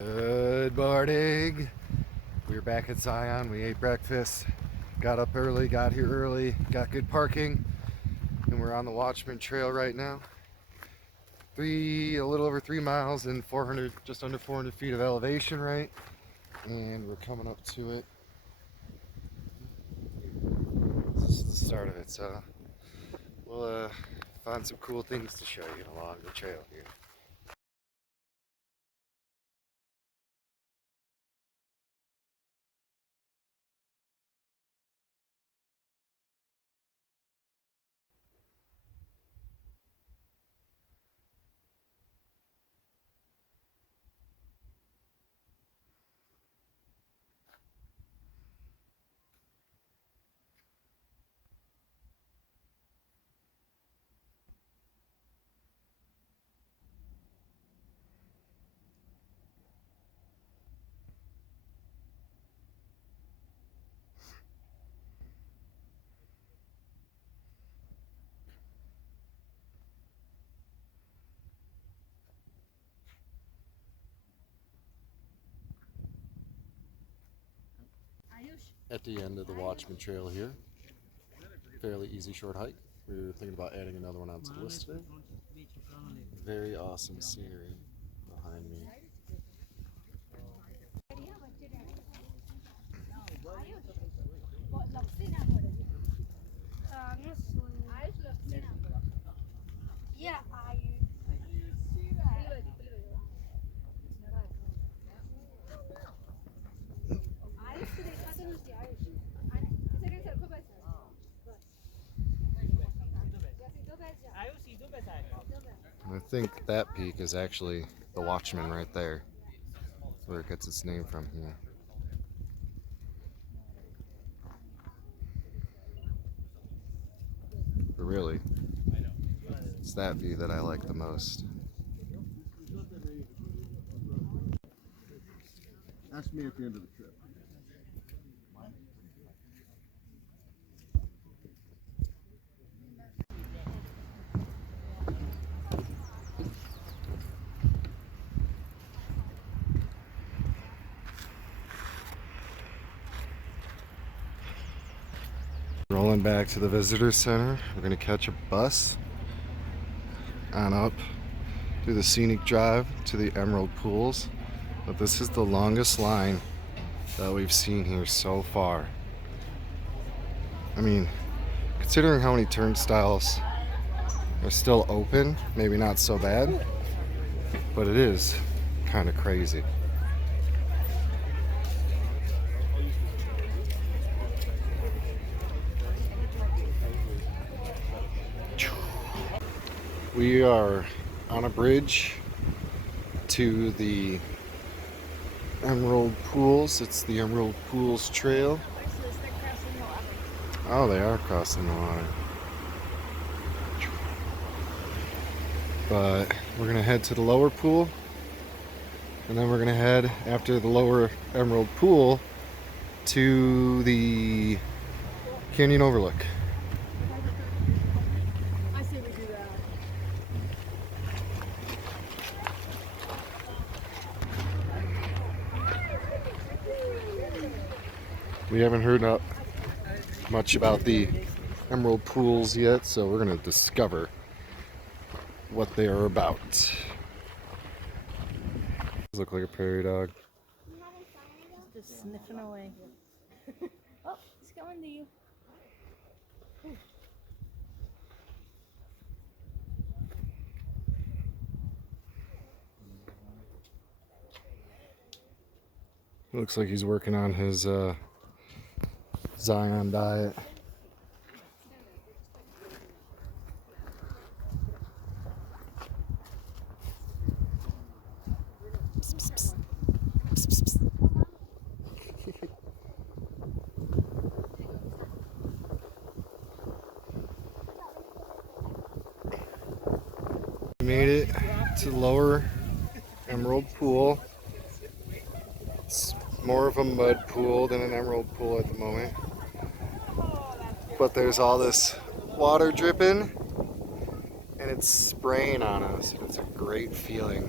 Good morning. We're back at Zion. We ate breakfast, got up early, got here early, got good parking, and we're on the Watchman Trail right now. A little over 3 miles and 400, just under 400 feet of elevation, right? And we're coming up to it. This is the start of it, so we'll find some cool things to show you along the trail here. At the end of the Watchman Trail here, fairly easy short hike. We were thinking about adding another one onto the list today. Very awesome scenery behind me. I think that peak is actually the Watchman right there. That's where it gets its name from here. But really, it's that view that I like the most. Ask me at the end of the trip. Rolling back to the visitor center. We're gonna catch a bus on up through the scenic drive to the Emerald Pools. But this is the longest line that we've seen here so far. I mean, considering how many turnstiles are still open, maybe not so bad, but it is kind of crazy. We are on a bridge to the Emerald Pools. It's the Emerald Pools Trail. Oh, they are crossing the water. But we're gonna head to the lower pool, and then we're gonna head after the lower Emerald Pool to the Canyon Overlook. I say we do that. We haven't heard much about the Emerald Pools yet, so we're gonna discover what they are about. These look like a prairie dog. Just sniffing away. Oh, it's coming to you. Looks like he's working on his Zion diet. We made it to the lower Emerald Pool. It's more of a mud pool than an emerald pool at the moment. But there's all this water dripping and it's spraying on us. And it's a great feeling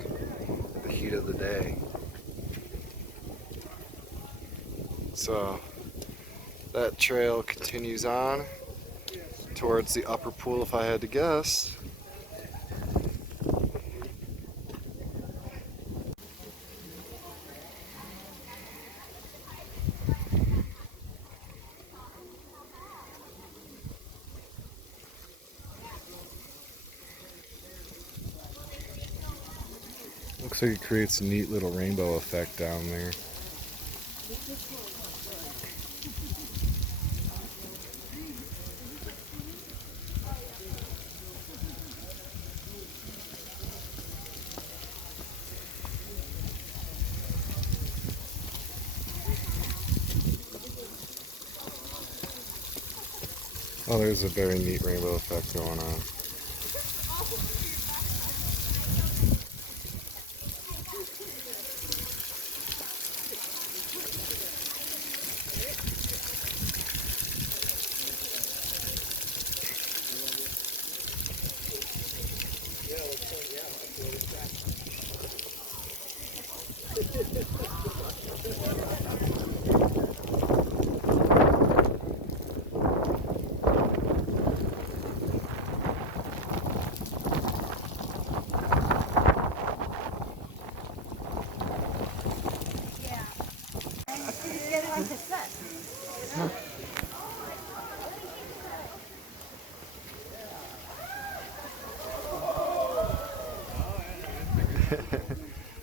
at the heat of the day. So that trail continues on towards the upper pool, if I had to guess. Looks like it creates a neat little rainbow effect down there. Oh, there's a very neat rainbow effect going on.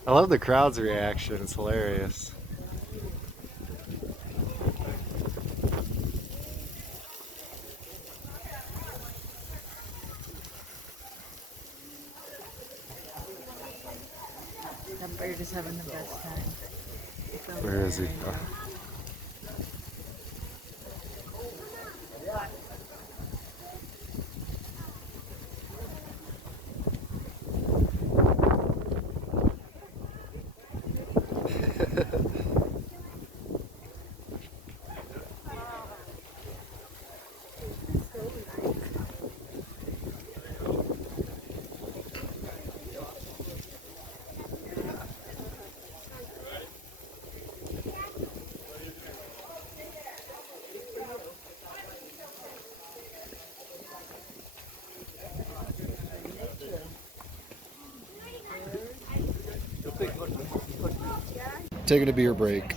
I love the crowd's reaction, it's hilarious. That bird is having the best time. Where is he? Oh. Taking a beer break.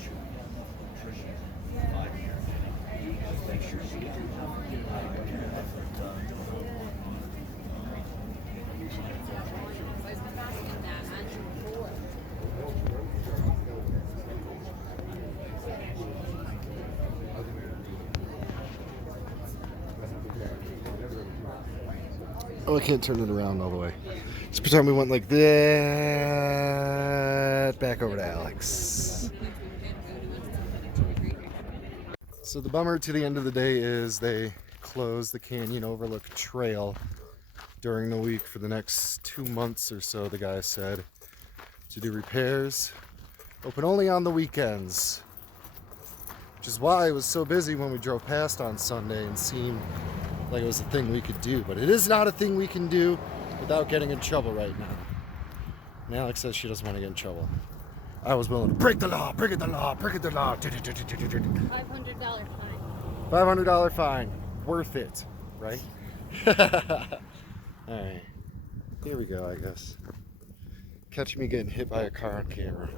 Oh, I can't turn it around all the way. Just pretend we went like that. Back over to Alex. So the bummer to the end of the day is they close the Canyon Overlook Trail during the week for the next 2 months or so, the guy said, to do repairs. Open only on the weekends. Which is why I was so busy when we drove past on Sunday and seemed like it was a thing we could do. But it is not a thing we can do without getting in trouble right now. And Alex says she doesn't want to get in trouble. I was willing to break the law, break the law, break the law. $500 fine. $500 fine. Worth it, right? Alright. Here we go, I guess. Catch me getting hit by a car on camera.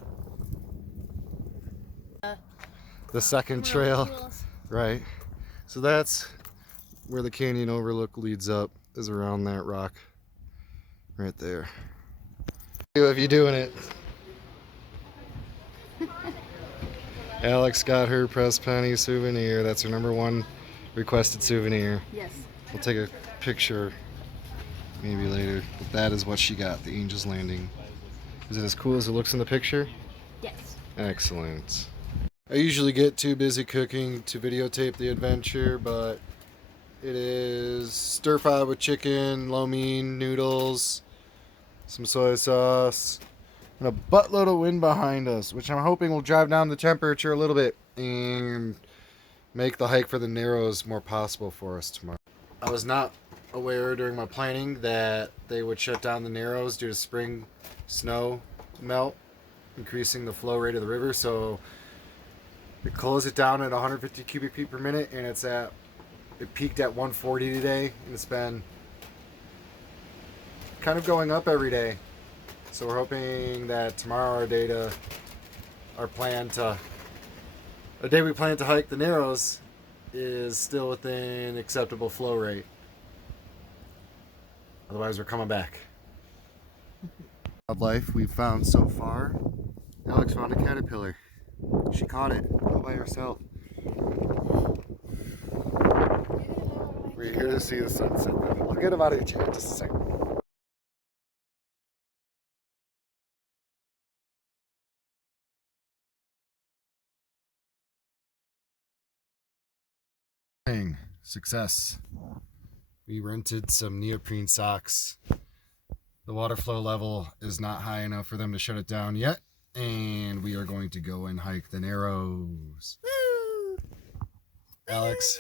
The second trail, right? So that's where the Canyon Overlook leads up, is around that rock right there. If you're doing it. Alex got her press penny souvenir. That's her #1 requested souvenir. Yes. We'll take a picture maybe later. But that is what she got, the Angel's Landing. Is it as cool as it looks in the picture? Yes. Excellent. I usually get too busy cooking to videotape the adventure, but it is stir fry with chicken, lo mein, noodles, some soy sauce, and a buttload of wind behind us, which I'm hoping will drive down the temperature a little bit and make the hike for the Narrows more possible for us tomorrow. I was not aware during my planning that they would shut down the Narrows due to spring snow melt, increasing the flow rate of the river, so It closed it down at 150 cubic feet per minute, and it peaked at 140 today, and it's been kind of going up every day. So we're hoping that tomorrow a day we plan to hike the Narrows is still within acceptable flow rate. Otherwise, we're coming back. Wildlife we've found so far. Alex found a caterpillar. She caught it all by herself. We're here to see the sunset. I'll get him out of your chat just a second. Success. We rented some neoprene socks. The water flow level is not high enough for them to shut it down yet, and we are going to go and hike the Narrows. Woo! Alex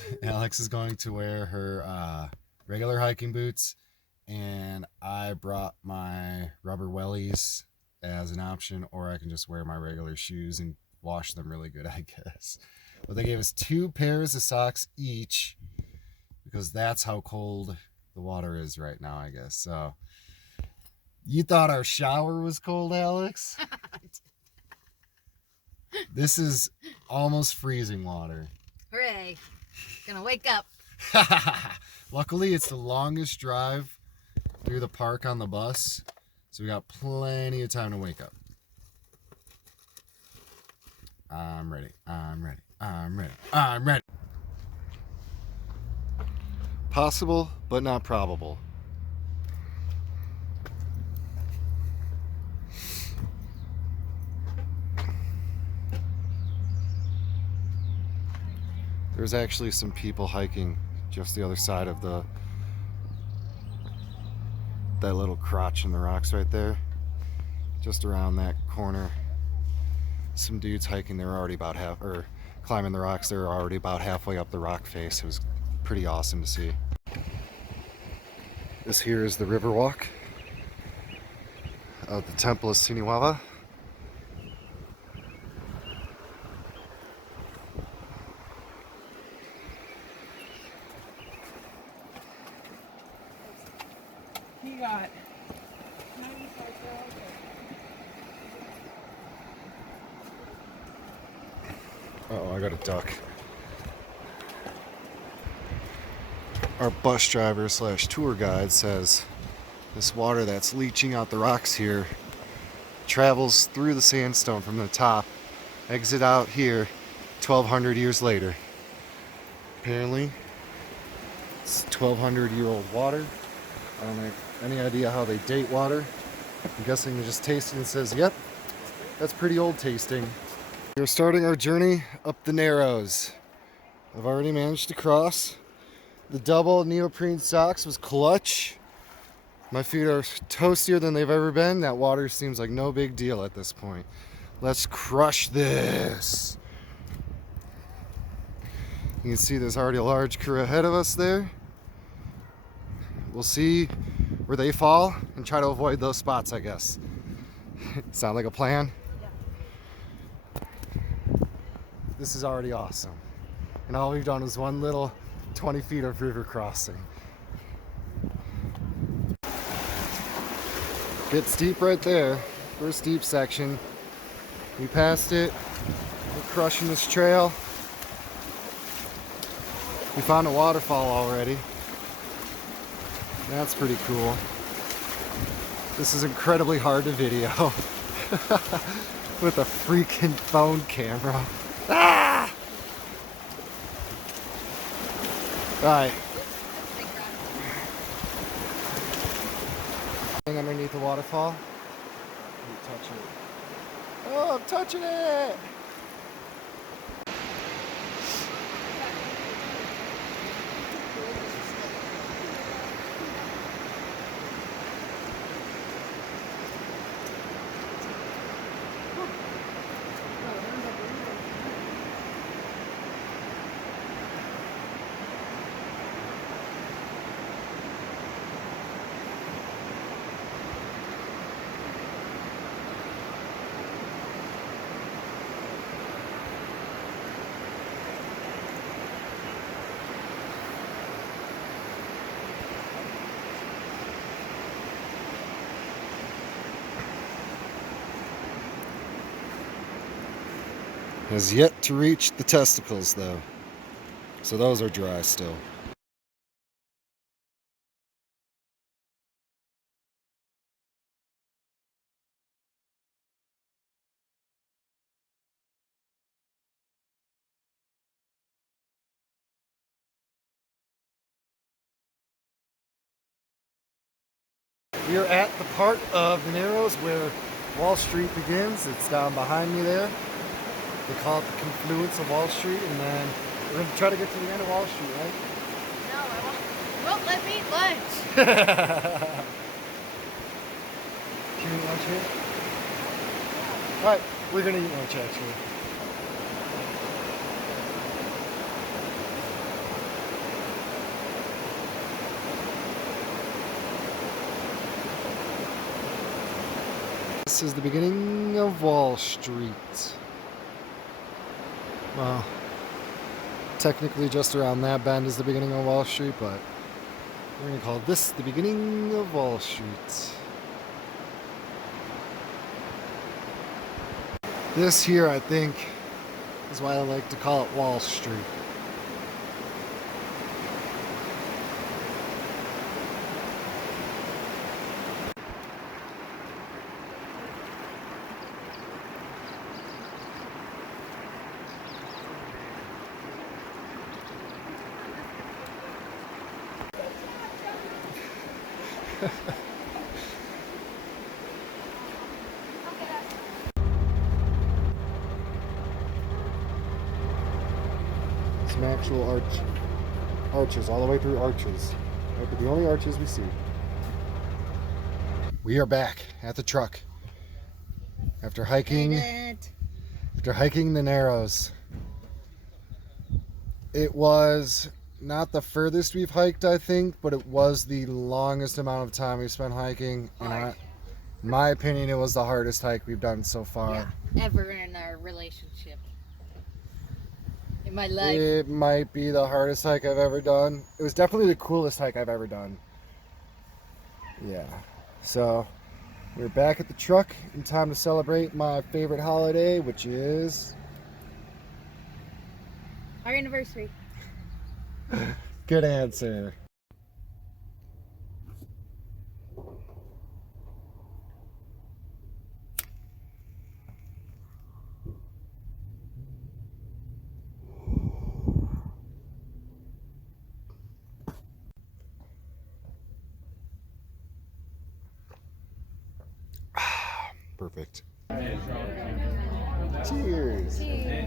is going to wear her regular hiking boots, and I brought my rubber wellies as an option, or I can just wear my regular shoes and wash them really good, I guess. But they gave us 2 pairs of socks each, because that's how cold the water is right now, I guess. So, you thought our shower was cold, Alex? This is almost freezing water. Hooray. Gonna wake up. Luckily, it's the longest drive through the park on the bus, so we got plenty of time to wake up. I'm ready. I'm ready. I'm ready. I'm ready. Possible, but not probable. There's actually some people hiking just the other side of that little crotch in the rocks right there. Just around that corner. Some dudes hiking, they were already climbing the rocks, they were already about halfway up the rock face. It was pretty awesome to see. This here is the river walk of the Temple of Siniwava. He got Uh-oh, I got a duck. Our bus driver / tour guide says this water that's leaching out the rocks here travels through the sandstone from the top, exit out here 1,200 years later. Apparently, it's 1,200-year-old water. I don't have any idea how they date water. I'm guessing they just taste it and says, yep, that's pretty old tasting. We're starting our journey up the Narrows. I've already managed to cross. The double neoprene socks was clutch. My feet are toastier than they've ever been. That water seems like no big deal at this point. Let's crush this. You can see there's already a large crew ahead of us there. We'll see where they fall and try to avoid those spots, I guess. Sound like a plan? This is already awesome. And all we've done is one little 20 feet of river crossing. Bit steep right there. First steep section. We passed it. We're crushing this trail. We found a waterfall already. That's pretty cool. This is incredibly hard to video with a freaking phone camera. Ah! All right. Underneath the waterfall. Touch it. Oh, I'm touching it! Has yet to reach the testicles, though. So those are dry still. We are at the part of the Narrows where Wall Street begins. It's down behind me there. They call it the Confluence of Wall Street, and then we're going to try to get to the end of Wall Street, right? No, I won't. You won't let me eat lunch. Can you eat lunch here? Alright, we're going to eat lunch actually. This is the beginning of Wall Street. Well, technically just around that bend is the beginning of Wall Street, but we're going to call this the beginning of Wall Street. This here, I think, is why I like to call it Wall Street. Some actual arches, all the way through arches. They're the only arches we see. We are back at the truck after hiking the Narrows. It was not the furthest we've hiked, I think, but it was the longest amount of time we've spent hiking. And in my opinion, it was the hardest hike we've done so far. Yeah, ever in our relationship. In my life. It might be the hardest hike I've ever done. It was definitely the coolest hike I've ever done. Yeah. So, we're back at the truck in time to celebrate my favorite holiday, which is... Our anniversary. Good answer. Perfect. Cheers. Cheers.